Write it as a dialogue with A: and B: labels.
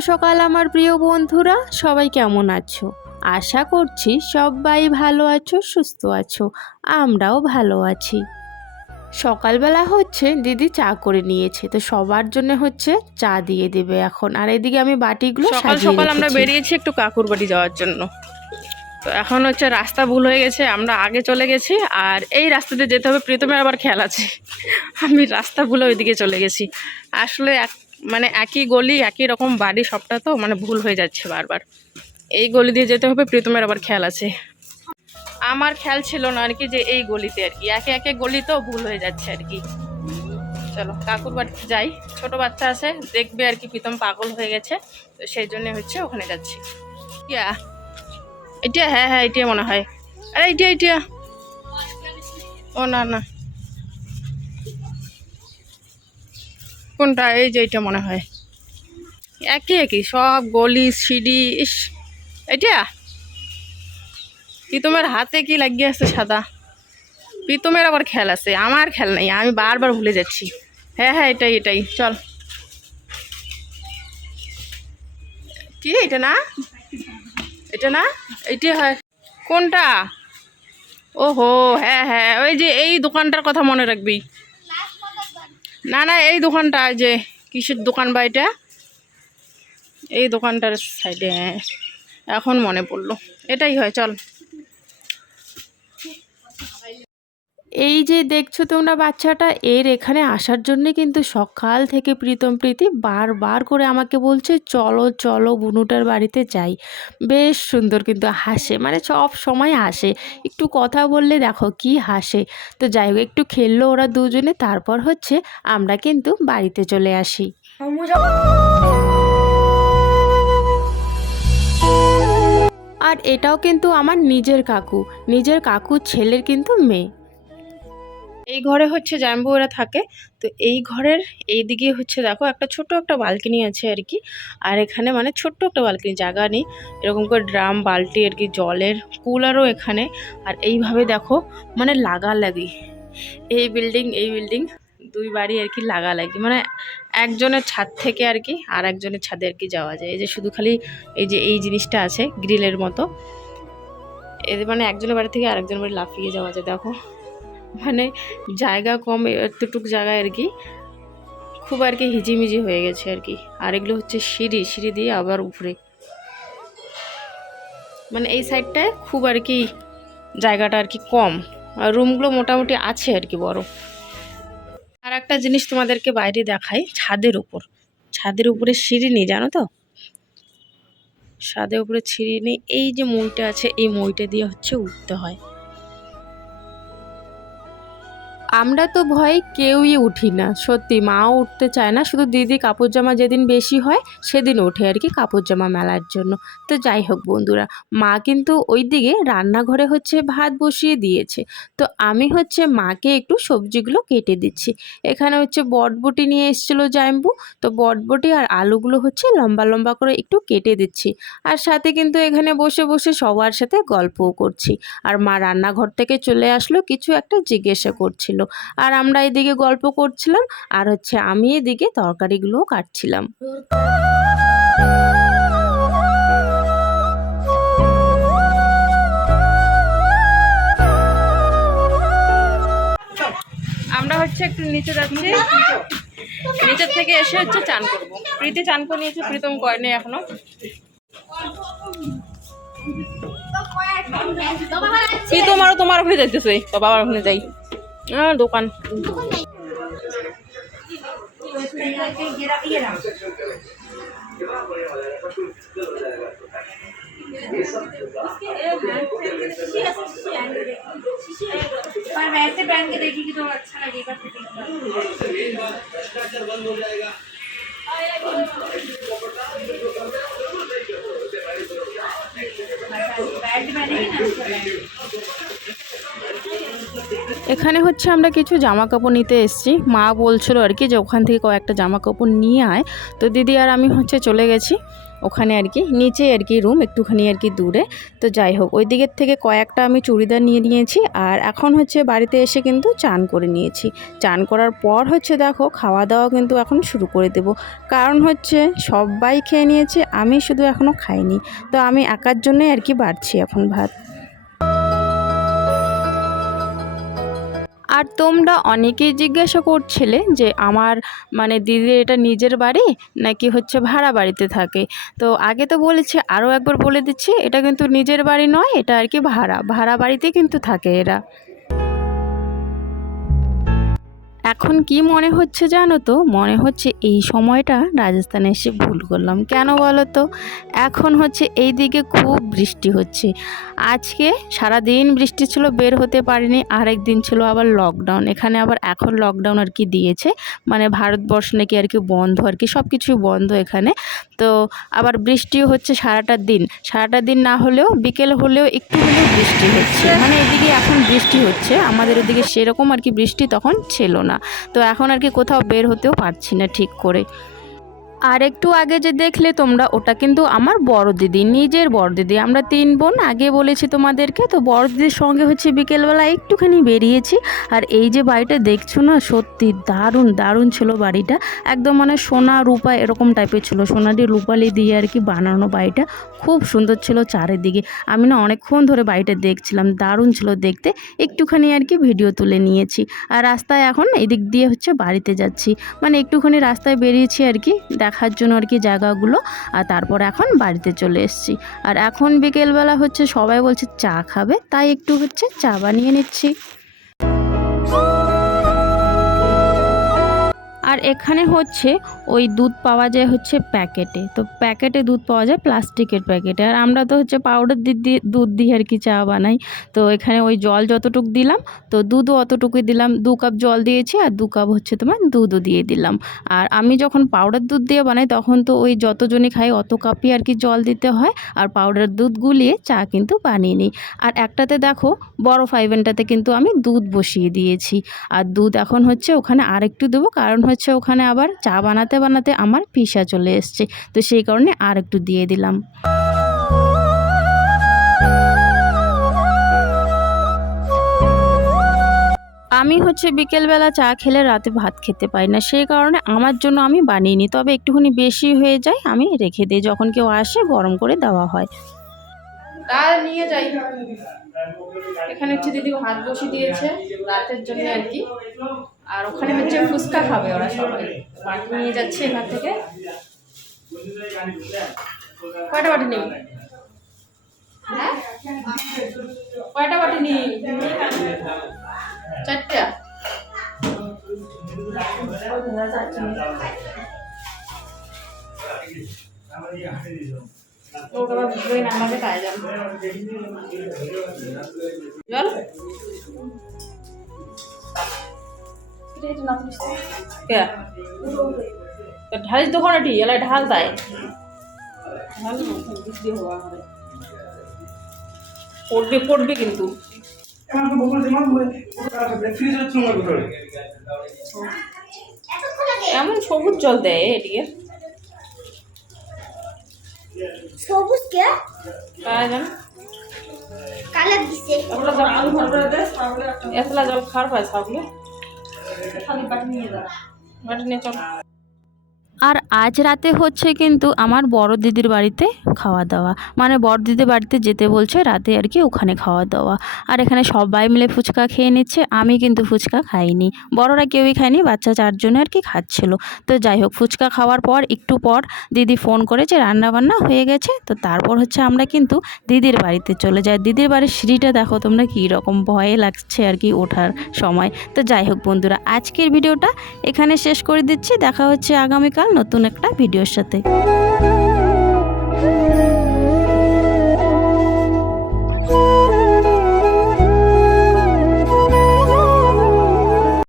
A: সকাল আমার প্রিয় বন্ধুরা সবাই কেমন আছো? আশা করছি সবাই ভালো আছো সুস্থ আছো আমরাও ভালো আছি। সকালবেলা হচ্ছে দিদি চা করে নিয়েছে তো সবার জন্য হচ্ছে চা দিয়ে দেবে এখন। আর এদিকে আমি বাটিগুলো
B: সকাল সকাল আমরা বেরিয়েছি একটু কাকুর বাড়ি যাওয়ার জন্য। তো এখন হচ্ছে রাস্তা ভুল হয়ে গেছে আমরা আগে চলে গেছি আর এই রাস্তাতে যেতে হবে প্রীতমের আবার খেয়াল আছে। আমি রাস্তা ভুলে ওইদিকে চলে গেছি। আসলে এক মানে একই গলি, একই রকম বাড়ি সবটা তো মানে ভুল হয়ে যাচ্ছে বারবার। এই গলি দিয়ে যেতে হবে, প্রীতমের আবার খেয়াল আছে। আমার খেয়াল ছিল না আর কি যে এই গলিতে আর কি। একে একে গলি তো ভুল হয়ে যাচ্ছে আর কি। চলো, কাকুর বাড়িতে যাই। ছোট বাচ্চা আছে, দেখবে আর কি প্রীতম পাগল হয়ে গেছে। তো সেই জন্য হচ্ছে ওখানে যাচ্ছি। ইয়া এটা হ্যাঁ হ্যাঁ এটা মনে হয়। আরে এটা এটা ও, না না। কোনটা? এই যে এটা মনে হয়। একই একই। সব গলি, সিঁড়ি, ইস এটা প্রীতমের হাতে কি লাগিয়ে আছে সাদা? প্রীতমের আবার খেয়াল আছে। আমার খেয়াল নেই। আমি বারবার ভুলে যাচ্ছি। হ্যাঁ হ্যাঁ এটাই এটাই। চল। কি এটা না? এটা না? এইটা হয়। কোনটা? ওহো হ্যাঁ হ্যাঁ। ওই যে এই দোকানটার কথা মনে রাখবি। না না, এই দোকানটা যে কিসের দোকান বা এটা? এই দোকানটার সাইডে, এখন মনে পড়ল। এটাই হয়, চল।
A: এই যে দেখছ তোমরা বাচ্চাটা, এর এখানে আসার জন্যে কিন্তু সকাল থেকে প্রীতম প্রীতি বারবার করে আমাকে বলছে, চলো চলো বুনুটার বাড়িতে যাই। বেশ সুন্দর কিন্তু হাসে মানে সব সময় হাসে। একটু কথা বললে দেখো কি হাসে। তো যাই হোক, একটু খেললো ওরা দুজনে, তারপর হচ্ছে আমরা কিন্তু বাড়িতে চলে আসি। আর এটাও কিন্তু আমার নিজের কাকু, নিজের কাকুর ছেলের কিন্তু মেয়ে।
B: এই ঘরে হচ্ছে জাম্বু ওরা থাকে, তো এই ঘরের এই দিকে হচ্ছে দেখো একটা ছোট একটা বালকনি আছে আর কি, আর এখানে মানে ছোট্ট একটা বালকনি জায়গা নেই, এরকম করে ড্রাম, বালতি আর কি, জলের কুলারও এখানে, আর এইভাবে দেখো মানে লাগা লাগালাগি, এই বিল্ডিং এই বিল্ডিং দুই বাড়ি আর কি লাগা লাগালাগি মানে একজনের ছাদ থেকে আর কি আর একজনের ছাদে আর কি যাওয়া যায়, এই যে শুধু খালি এই যে এই জিনিসটা আছে, গ্রিলের মতো এদের মানে একজনের বাড়ি থেকে আরেকজনের বাড়ি লাফিয়ে যাওয়া যায়, দেখো। মানে জায়গা কম, এতটুক জায়গায় আর কি। খুব আর কি হিজিমিজি হয়ে গেছে আর কি। আর এগুলো হচ্ছে সিঁড়ি সিঁড়ি দিয়ে আবার উপরে। মানে এই সাইডটায় খুব আর কি জায়গাটা আর কি কম। আর রুমগুলো মোটামুটি আছে আর কি বড়। আর একটা জিনিস তোমাদেরকে বাইরে দেখাই, ছাদের উপর। ছাদের উপরে সিঁড়ি নেই, জানো তো? ছাদের উপরে সিঁড়ি নেই। এই যে মইটা আছে, এই মইটা দিয়ে হচ্ছে উঠতে হয়।
A: আমরা তো ভয়ে কেউই উঠি না। সত্যি, মাও উঠতে চায় না। শুধু দিদি কাপড় জামা যেদিন বেশি হয়, সেদিন ওঠে আর কি কাপড় জামা মেলার জন্য। তো যাই হোক বন্ধুরা, মা কিন্তু ওই দিকে রান্নাঘরে হচ্ছে ভাত বসিয়ে দিয়েছে। তো আমি হচ্ছে মাকে একটু সবজিগুলো কেটে দিচ্ছি। এখানে হচ্ছে বটবটি নিয়ে এসেছিল জাম্বু তো বটবটি আর আলুগুলো হচ্ছে লম্বা লম্বা করে একটু কেটে দিচ্ছি। আর সাথে কিন্তু এখানে বসে বসে সবার সাথে গল্পও করছি। আর মা রান্নাঘর থেকে চলে আসলো, কিছু একটা জিজ্ঞাসা করছিল। আর আমরা এদিকে গল্প করছিলাম, আর হচ্ছে আমি এদিকে তরকারিগুলোও কাটছিলাম।
B: আমরা হচ্ছে একটু নিচে যাচ্ছি। নিচের থেকে এসে হচ্ছে চান করব। প্রীতি চান করে নিয়েছে, প্রীতম করেনি এখনও। কি তোমারও তোমার ওখানে যাইতেছে। তো বাবার ওখানে যাই। দোকান
C: पर वैसे पहन के देखेगी तो अच्छा लगेगा फिटिंग बैट पहनेगी ना उसका बैट
A: এখানে হচ্ছে আমরা কিছু জামা কাপড় নিতে এসেছি। মা বলছিল আর কি যে ওখান থেকে কয়েকটা জামা কাপড় নিয়ে আয়। তো দিদি আর আমি হচ্ছে চলে গেছি ওখানে আর কি, নিচে আর কি রুম একটুখানি আর কি দূরে। তো যাই হোক, ওই দিকের থেকে কয়েকটা আমি চুড়িদার নিয়ে নিয়েছি আর এখন হচ্ছে বাড়িতে এসে কিন্তু চান করে নিয়েছি। চান করার পর হচ্ছে দেখো খাওয়া দাওয়া কিন্তু এখন শুরু করে দেব। কারণ হচ্ছে সবাই খেয়ে নিয়েছে, আমি শুধু এখনও খাইনি। তো আমি একার জন্যই আর কি বাড়ছি এখন ভাত। আর তোমরা অনেকেই জিজ্ঞাসা করছিলে যে আমার মানে দিদির এটা নিজের বাড়ি নাকি হচ্ছে ভাড়া বাড়িতে থাকে? তো আগে তো বলেছি, আরও একবার বলে দিচ্ছি, এটা কিন্তু নিজের বাড়ি নয়, এটা আর কি ভাড়া। ভাড়া বাড়িতে কিন্তু থাকে এরা। এখন কি মনে হচ্ছে জানো তো? মনে হচ্ছে এই সময়টা রাজস্থানে এসে ভুল করলাম। কেন বলো তো? এখন হচ্ছে এই দিকে খুব বৃষ্টি হচ্ছে। আজকে সারা দিন বৃষ্টি ছিল, বের হতে পারিনি। আরেক দিন ছিল আবার লকডাউন এখানে আবার এখন লকডাউন আর কি দিয়েছে। মানে ভারতবর্ষ নাকি আর কি বন্ধ, আর কি সব কিছুই বন্ধ এখানে। তো আবার বৃষ্টিও হচ্ছে সারাটা দিন। সারাটা দিন না হলেও, বিকেল হলেও একটু হলেও বৃষ্টি হচ্ছে। মানে এদিকে এখন বৃষ্টি হচ্ছে। আমাদের ওদিকে সেরকম আর কি বৃষ্টি তখন ছিল না। তো এখন আর কি কোথাও বের হতেও পারছি না ঠিক করে। আর একটু আগে যে দেখলে তোমরা, ওটা কিন্তু আমার বড় দিদি, নিজের বড় দিদি। আমরা তিন বোন, আগে বলেছি তোমাদেরকে, তো বড় দিদির সঙ্গে হচ্ছে বিকেলবেলা একটুখানি বেরিয়েছি। আর এই যে বাড়িটা দেখছ না, সত্যি দারুণ দারুণ ছিল বাড়িটা। একদম মানে সোনা, রূপা এরকম টাইপের ছিল। সোনালি রূপালি দিয়ে আর কি বানানো বাড়িটা। খুব সুন্দর ছিল চারিদিকে। আমি না অনেকক্ষণ ধরে বাড়িটা দেখছিলাম, দারুণ ছিল দেখতে। একটুখানি আর কি ভিডিও তুলে নিয়েছি। আর রাস্তায় এখন এদিক দিয়ে হচ্ছে বাড়িতে যাচ্ছি। মানে একটুখানি রাস্তায় বেরিয়েছি আর কি দেখার জন্য আর কি জায়গাগুলো। আর তারপর এখন বাড়িতে চলে এসেছি। আর এখন বিকেলবেলা হচ্ছে সবাই বলছে চা খাবে, তাই একটু হচ্ছে চা বানিয়ে নিচ্ছি। আর এখানে হচ্ছে ওই দুধ পাওয়া যায় হচ্ছে প্যাকেটে। তো প্যাকেটে দুধ পাওয়া যায় প্লাস্টিকের প্যাকেটে। আর আমরা তো হচ্ছে পাউডার দিয়ে দুধ দিয়ে আর কি চা বানাই। তো এখানে ওই জল যতটুক দিলাম, তো দুধও অতটুকুই দিলাম। দু কাপ জল দিয়েছি আর দু কাপ হচ্ছে তোমার দুধও দিয়ে দিলাম। আর আমি যখন পাউডার দুধ দিয়ে বানাই, তখন তো ওই যতজনই খাই অত কাপই আর কি জল দিতে হয়। আর পাউডার দুধ গুলিয়ে চা কিন্তু বানিয়ে নিই। আর একটাতে দেখো বড় ফাইভেনটাতে কিন্তু আমি দুধ বসিয়ে দিয়েছি। আর দুধ এখন হচ্ছে ওখানে আরেকটু দেবো, কারণ হচ্ছে ওখানে আবার চা বানাতে বানাতে আমার পিসা চলে এসছে। তো সেই কারণে আর একটু দিয়ে দিলাম। আমি হচ্ছে বিকেলবেলা চা খেলে রাতে ভাত খেতে পাই না। সেই কারণে আমার জন্য আমি বানিয়ে নিই। তবে একটুখানি বেশি হয়ে যায়, আমি রেখে দিই। যখন কেউ আসে, গরম করে দেওয়া হয়।
B: নিয়ে যাই। এখানে হচ্ছে দিদি হাত বসিয়ে দিয়েছে, রাতের জন্য আর কি। আর ওখানে হচ্ছে ফুচকা খাবে ওরা সবাই। বাটি নিয়ে যাচ্ছে এখান থেকে। কয়টা বাটি নিবি? হ্যাঁ? কয়টা বাটি নিই চারটা। জল? কে? তো ঢালিস তো কোনটি এলা ঢাল তাই? ঢাল না, বৃষ্টি হওয়া হবে। পড়বে পড়বে কিন্তু। এমন সবুজ জল দেয় এদিকে।
C: সবুজ কে?
B: জান?
C: দিছে।
B: এতলা জল আলু ভরবে দে এতলা জল খাওয়ার পায় সাবলে বাটি নিয়ে চল
A: আর আজ রাতে হচ্ছে কিন্তু আমার বড় দিদির বাড়িতে খাওয়া দাওয়া। মানে বড় দিদির বাড়িতে যেতে বলছে, রাতে আর কি ওখানে খাওয়া দাওয়া। আর এখানে সবাই মিলে ফুচকা খেয়ে নিচ্ছে, আমি কিন্তু ফুচকা খাইনি। বড়রা কেউই খায়নি, বাচ্চা চারজনে আর কি খাচ্ছিল। তো যাই হোক, ফুচকা খাওয়ার পর, একটু পর দিদি ফোন করেছে রান্না বান্না হয়ে গেছে, তো তারপর হচ্ছে আমরা কিন্তু দিদির বাড়িতে চলে যাই। দিদির বাড়ির সিঁড়িটা দেখো তোমরা কী রকম ভয়ে লাগছে আর কি ওঠার সময়। তো যাই হোক বন্ধুরা, আজকের ভিডিওটা এখানে শেষ করে দিচ্ছি। দেখা হচ্ছে আগামীকাল। নতুন একটা ভিডিওর সাথে।